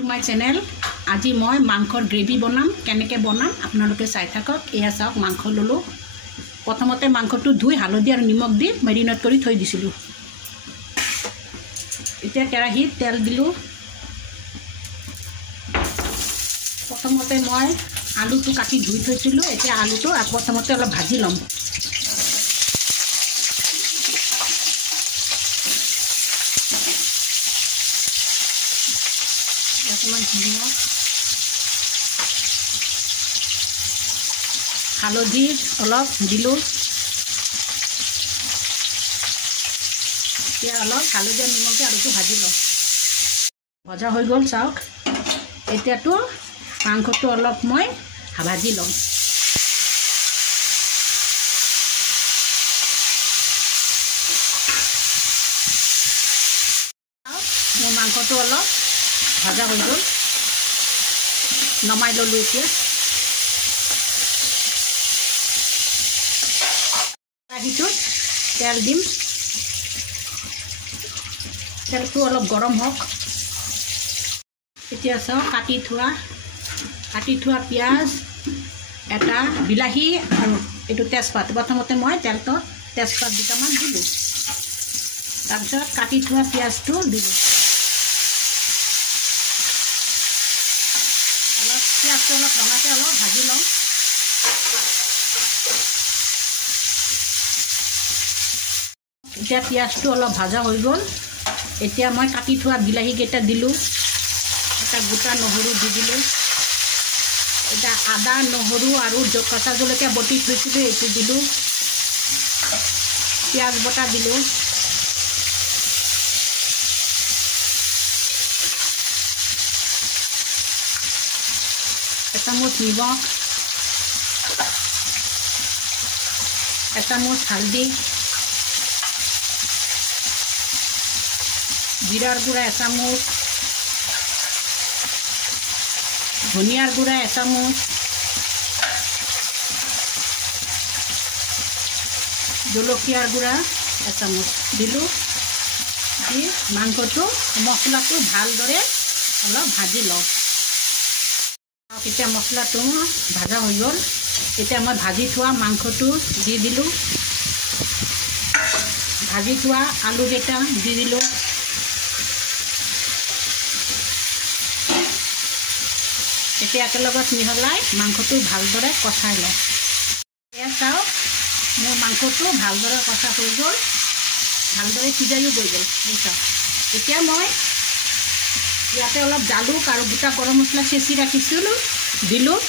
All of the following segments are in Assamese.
To my channel. আজি মই মাংসৰ গ্ৰেভি বনাম। কেনেকৈ বনাম আপোনালোকে চাই থাকক। এয়া চাওক, মাংস ল'লোঁ। প্ৰথমতে মাংসটো ধুই হালধি আৰু নিমখ দি মেৰিনেট কৰি থৈ দিছিলোঁ। এতিয়া কেৰাহীত তেল দিলোঁ। প্ৰথমতে মই আলুটো কাটি ধুই থৈছিলোঁ। এতিয়া আলুটো প্ৰথমতে অলপ ভাজি ল'ম। অকণমান নিমখ, হালধি অলপ দিলোঁ। এতিয়া অলপ হালধি আৰু নিমখ দি আলুটো ভাজি লওঁ। ভজা হৈ গ'ল চাওক। এতিয়াতো মাংসটো অলপ মই ভাজি লওঁ। মোৰ মাংসটো অলপ ভাজা হৈ গ'ল, নমাই ল'লোঁ। এতিয়া কেৰাহীটোত তেল দিম। তেলটো অলপ গৰম হওক। এতিয়া চাওক, কাটি থোৱা পিঁয়াজ, এটা বিলাহী আৰু এইটো তেজপাত। প্ৰথমতে মই তেলটোত তেজপাত দুটামান দিলোঁ। তাৰপিছত কাটি থোৱা পিঁয়াজটো দিলোঁ। পিঁয়াজটো অলপ ৰঙাকৈ অলপ ভাজি লওঁ। এতিয়া পিঁয়াজটো অলপ ভাজা হৈ গ'ল। এতিয়া মই কাটি থোৱা বিলাহীকেইটা দিলোঁ। এটা গোটা নহৰু দি দিলোঁ। এতিয়া আদা, নহৰু আৰু কেঁচা জলকীয়া বটি থৈছিলোঁ, এইটো দিলোঁ। পিঁয়াজ বটা দিলোঁ। এচামুচ নিমখ, এচামুচ হালধি, জিৰাৰ গুড়া এচামুচ, ধনিয়াৰ গুড়া এচামুচ, জলকীয়াৰ গুড়া এচামুচ দিলোঁ। দি মাংসটো মছলাটো ভালদৰে অলপ ভাজি লওঁ। এতিয়া মছলাটো ভাজা হৈ গ'ল। এতিয়া মই ভাজি থোৱা মাংসটো দি দিলোঁ। ভাজি থোৱা আলুকেইটা দি দিলোঁ। এতিয়া একেলগত মিহলাই মাংসটো ভালদৰে কষাই লওঁ। এয়া চাওক, মোৰ মাংসটো ভালদৰে কষা হৈ গ'ল, ভালদৰে সিজাইও গৈ গ'ল। চাওক, এতিয়া মই ইয়াতে অলপ জালুক আৰু গোটা গৰম মছলা চেঁচি ৰাখিছিলোঁ, দিলোঁ।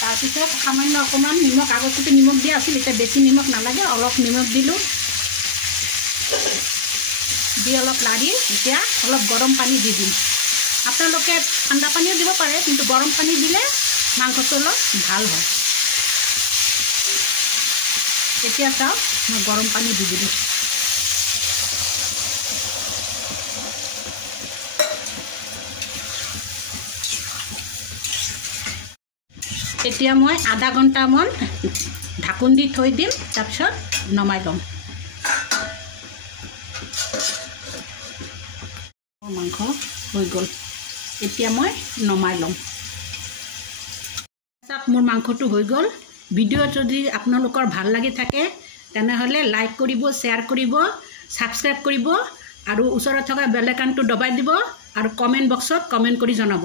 তাৰপিছত সামান্য অকণমান নিমখ, আগতেতো নিমখ দিয়া আছিল, এতিয়া বেছি নিমখ নালাগে, অলপ নিমখ দিলোঁ। দি অলপ লাৰি এতিয়া অলপ গৰম পানী দি দিম। আপোনালোকে ঠাণ্ডা পানীও দিব পাৰে, কিন্তু গৰম পানী দিলে মাংসটো অলপ ভাল হয়। এতিয়া চাওক, মই গৰম পানী দি দিলোঁ। এতিয়া মই আধা ঘণ্টামান ঢাকোন দি থৈ দিম, তাৰপিছত নমাই ল'ম। মাংস হৈ গ'ল, এতিয়া মই নমাই ল'ম। মোৰ মাংসটো হৈ গ'ল। ভিডিঅ' যদি আপোনালোকৰ ভাল লাগি থাকে তেনেহ'লে লাইক কৰিব, শ্বেয়াৰ কৰিব, ছাবস্ক্ৰাইব কৰিব আৰু ওচৰত থকা বেল আইকনটো দবাই দিব আৰু কমেণ্ট বক্সত কমেণ্ট কৰি জনাব।